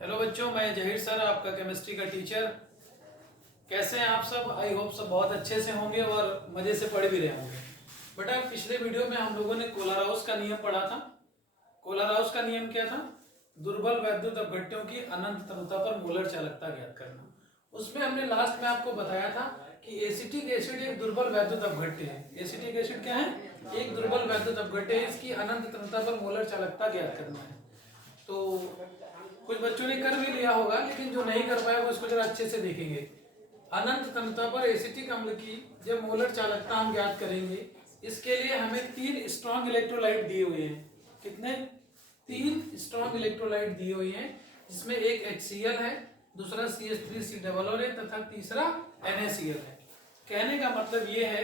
Hello बच्चों, मैं Zaheer sir आपका केमिस्ट्री का टीचर। कैसे हैं आप सब? आई होप सब बहुत अच्छे से होंगे और मज़े से पढ़ भी रहे होंगे। बेटा, पिछले वीडियो में हम लोगों ने कोलाराउस का नियम पढ़ा था। कोलाराउस का नियम क्या था? दुर्बल वैद्युत अपघट्यों की अनंत तनुता पर मोलर चालकता ज्ञात करना। उसमें हमने लास्ट में आपको बताया था कि एसिटिक एसिड एक दुर्बल वैद्युत अपघट्य है। एसिटिक एसिड क्या है? एक दुर्बल वैद्युत अपघट्य है। इसकी अनंत तनुता पर मोलर चालकता ज्ञात करना है। तो कुछ बच्चों ने कर भी लिया होगा, लेकिन जो नहीं कर पाए वो इसको जरा अच्छे से देखेंगे। अनंत तनुता पर एसिटिक अम्ल की जब मोलर चालकता हम ज्ञात करेंगे, इसके लिए हमें 3 स्ट्रॉन्ग इलेक्ट्रोलाइट दिए हुए हैं। कितने? 3 स्ट्रॉन्ग इलेक्ट्रोलाइट दिए हुए हैं, जिसमें एक HCl है, दूसरा CH3C है तथा तीसरा NaCl है। कहने का मतलब ये है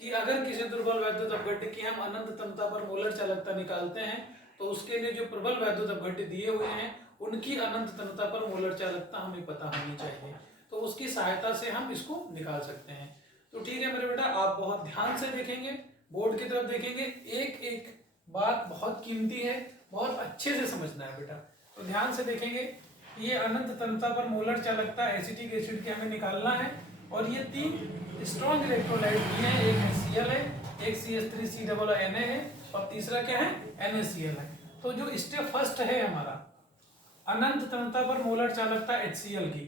कि अगर किसी दुर्बल वैद्युत अपघट्य की हम अनंत तनुता पर मोलर चालकता निकालते हैं, तो उसके लिए जो प्रबल वैद्युत अपघट्य दिए हुए हैं उनकी अनंत तनुता पर मोलर चालकता हमें पता होनी चाहिए। तो उसकी सहायता से हम इसको निकाल सकते हैं। तो ठीक है मेरे बेटा, आप बहुत ध्यान से देखेंगे, बोर्ड की तरफ देखेंगे। एक एक बात बहुत कीमती है, बहुत अच्छे से समझना है बेटा। तो ध्यान से देखेंगे। ये अनंत तनुता पर मोलर चालकता एसिटिक एसिड की हमें निकालना है, और ये 3 स्ट्रॉन्ग इलेक्ट्रोलाइट दिए हैं। एक HCl है, एक CH3CNA है, और तीसरा क्या है? NaCl है। तो जो स्टेप फर्स्ट है हमारा, अनंत तनुता पर मोलर चालकता HCl की,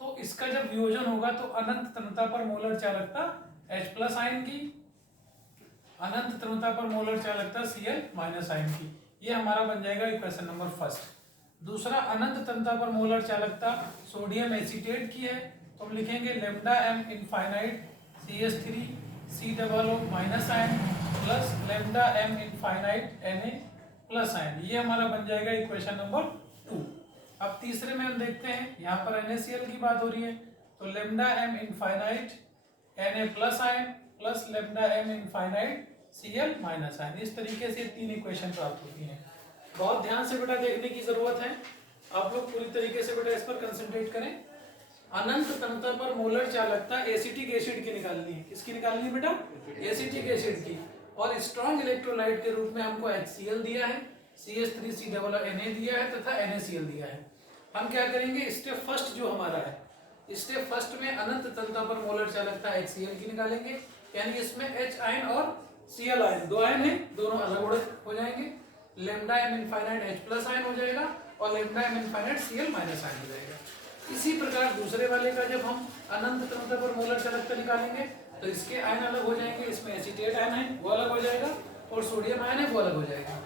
तो इसका जब वियोजन होगा तो अनंत तनुता पर मोलर चालकता H+ आयन की, अनंत तनुता पर मोलर चालकता Cl- आयन की। ये हमारा बन जाएगा इक्वेशन नंबर फर्स्ट। दूसरा, अनंत तनुता पर मोलर चालकता सोडियम एसीटेट की है, तो हम लिखेंगे λm infinite CH3COO- ion plus λm infinite Na+ ion. ये हमारा बन जाएगा इक्वेशन नंबर 2। अब तीसरे में हम देखते हैं, यहाँ पर NaCl की बात हो रही है, तो λm infinite Na+ ion plus λm infinite Cl- ion. इस तरीके से 3 इक्वेशन प्राप्त होती हैं। बहुत ध्यान से बेटा देखने की जरूरत है। आप लोग पूरी तरीके से बेटा इस पर कंसंट्रेट करें। अनंत तनुता पर मोलर चालकता एसिटिक एसिड की निकालनी है। किसकी निकालनी है बेटा? एसिटिक एसिड की। और स्ट्रॉन्ग इलेक्ट्रोलाइट के रूप में हमको HCl दिया है, CH3CNA दिया है तथा NaCl दिया है। हम क्या करेंगे? स्टेप फर्स्ट जो हमारा है, स्टेप फर्स्ट में अनंत तनुता पर मोलर चालकता HCl की निकालेंगे। यानी इसमें H आयन और Cl आयन, 2 आयन है, दोनों अलग हो जाएंगे। λm इनफाइनाइट H+ आयन हो जाएगा और λm इनफाइनाइट Cl- आयन हो जाएगा। इसी प्रकार दूसरे वाले का जब हम अनंत तनुता पर मोलर चालकता निकालेंगे, तो इसके आयन अलग हो जाएंगे। इसमें एसीटेट आयन है, वो अलग हो जाएगा, और सोडियम आयन है, वो अलग हो जाएगा।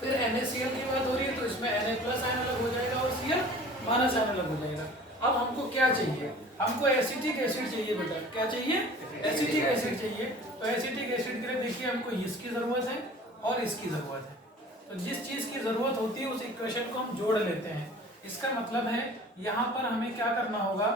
फिर NaCl की बात हो रही है, तो इसमें Na+ आयन अलग हो जाएगा और Cl- आयन अलग हो जाएगा। अब हमको क्या चाहिए? हमको एसिटिक एसिड चाहिए बेटा। क्या चाहिए? एसिटिक एसिड चाहिए। तो एसिटिक एसिड के लिए देखिए, हमको इसकी जरूरत है और इसकी जरूरत है। तो जिस चीज की जरूरत होती है उस इक्वेशन को हम जोड़ लेते हैं। इसका मतलब है यहाँ पर हमें क्या करना होगा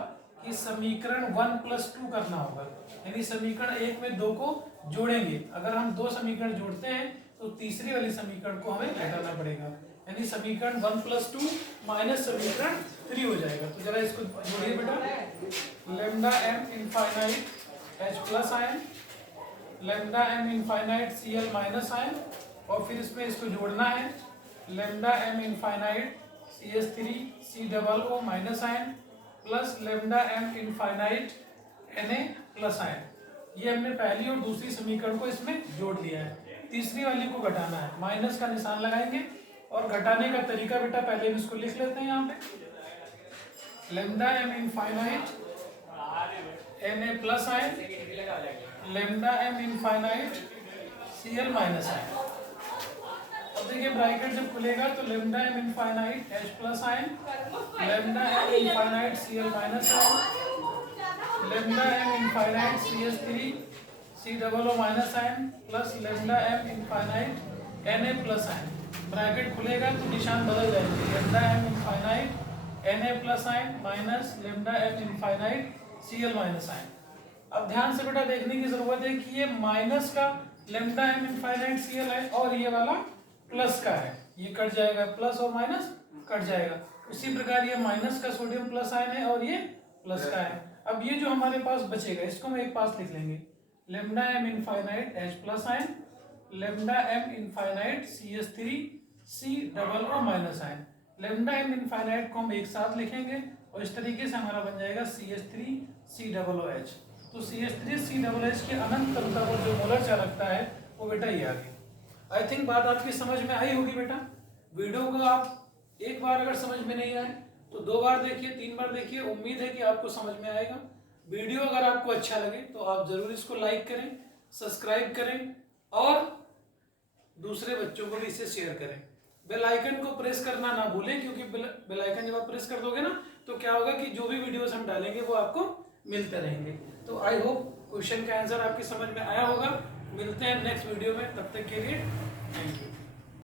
कि समीकरण 1 + 2 करना होगा। यानी समीकरण 1 में 2 को जोड़ेंगे। अगर हम 2 समीकरण जोड़ते हैं तो तीसरी वाली समीकरण को हमें घटाना पड़ेगा। यानी समीकरण 1 + 2 माइनस समीकरण 3 हो जाएगा। तो जरा इसको जोड़िए बेटा। λm infinite H+ ion, λm infinite Cl- ion, और फिर इसमें इसको जोड़ना है λm infinite CH3COO- ion plus λm infinite Na+ ion. ये हमने पहली और दूसरी समीकरण को इसमें जोड़ लिया है। तीसरी वाली को घटाना है, माइनस का निशान लगाएंगे। और घटाने का तरीका बेटा पहले हम इसको लिख लेते हैं यहाँ पे। λm infinite Na+ ion, λm infinite Cl- ion. अब देखिए ब्रैकेट जब खुलेगा तो λm infinite H+ ion, λm infinite Cl- ion, λm infinite CH3COO- ion plus λm infinite Na+ ion. Bracket खुलेगा तो निशान बदल जाएंगे। λm infinite Na+ ion minus λm infinite Cl- ion. अब ध्यान से बेटा देखने की जरूरत है कि ये माइनस का λm इनफाइनाइट Cl है और ये वाला प्लस का है। ये कट जाएगा, प्लस और माइनस कट जाएगा। उसी प्रकार ये माइनस का सोडियम प्लस आयन है और ये प्लस का है। अब ये जो हमारे पास बचेगा इसको हम एक पास लिख लेंगे। λm infinite H+ ion, λm infinite CH3COO- ion. Lambda M infinite को हम एक साथ लिखेंगे और इस तरीके से हमारा बन जाएगा CH3COOH। तो CH3COOH के अनंत तंत्र पर जो मोलर चालकता है वो बेटा ये आ गई। आई थिंक बात आपकी समझ में आई होगी बेटा। वीडियो को आप एक बार अगर समझ में नहीं आए तो 2 बार देखिए, 3 बार देखिए, उम्मीद है कि आपको समझ में आएगा। वीडियो अगर आपको अच्छा लगे तो आप जरूर इसको लाइक करें, सब्सक्राइब करें और दूसरे बच्चों को भी इसे शेयर करें। बेल आइकन को प्रेस करना ना भूलें, क्योंकि बेल आइकन जब आप प्रेस कर दोगे ना तो क्या होगा कि जो भी वीडियोस हम डालेंगे वो आपको मिलते रहेंगे। तो आई होप क्वेश्चन का आंसर आपकी समझ में आया होगा। मिलते हैं नेक्स्ट वीडियो में, तब तक के लिए थैंक यू।